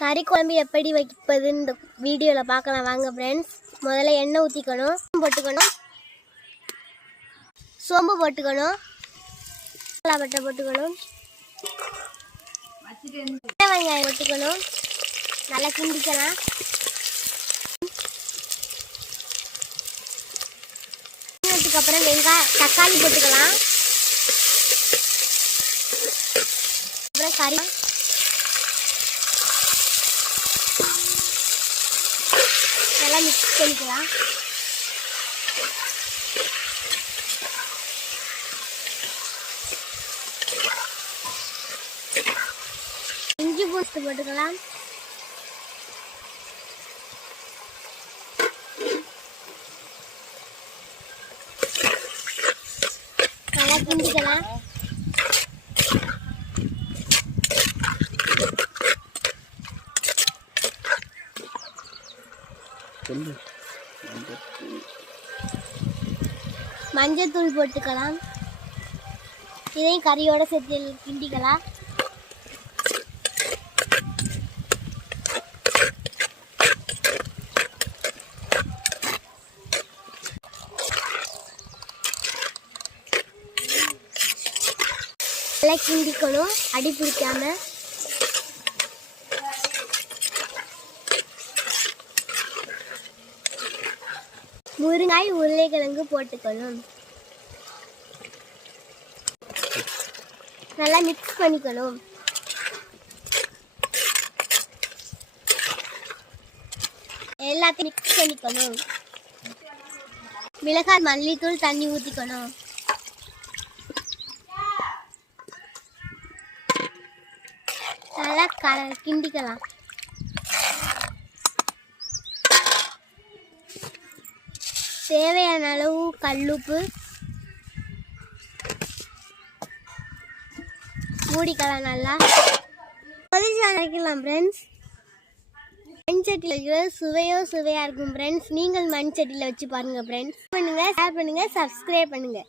கறி குழம்பு எப்படி வைப்பதுன்னு இந்த வீடியோவில் பார்க்கலாம் வாங்க ஃப்ரெண்ட்ஸ். முதல்ல எண்ணெய் ஊற்றிக்கணும், சோம்பு போட்டுக்கணும், பட்டை போட்டுக்கணும், வெங்காயம் போட்டுக்கணும், நல்லா கிண்டிக்கலாம். அப்புறம் தக்காளி போட்டுக்கலாம். அப்புறம் கறி நல்லா மிக்ஸ் பண்ணிக்கலாம். இஞ்சி பூண்டு போட்டுக்கலாம். நல்லா கிண்டிக்கலாம். மஞ்சத்தூள் போட்டுக்கலாம். இதையும் கறியோட சேர்த்து கிண்டிக்கலாம். நல்லா கிண்டிக்கணும், அடி பிடிக்காம. முருங்காய் உருளைக்கிழங்கு போட்டுக்கணும். நல்லா மிக்ஸ் பண்ணிக்கணும். எல்லாத்தையும் மிக்ஸ் பண்ணிக்கணும். மிளகாய் மல்லித்தூள் தண்ணி ஊற்றிக்கணும். நல்லா கிண்டிக்கலாம். தேவையான அளவு கல்லுப்பு மூடிக்கலாம். நல்லா அரைக்கலாம் ஃப்ரெண்ட்ஸ். மண் சட்டியில் வைக்கிறது சுவையாக இருக்கும் ஃப்ரெண்ட்ஸ். நீங்கள் மண் சட்டியில் வச்சு பாருங்கள் ஃப்ரெண்ட்ஸ். ஷேர் பண்ணுங்கள், சப்ஸ்கிரைப் பண்ணுங்கள்.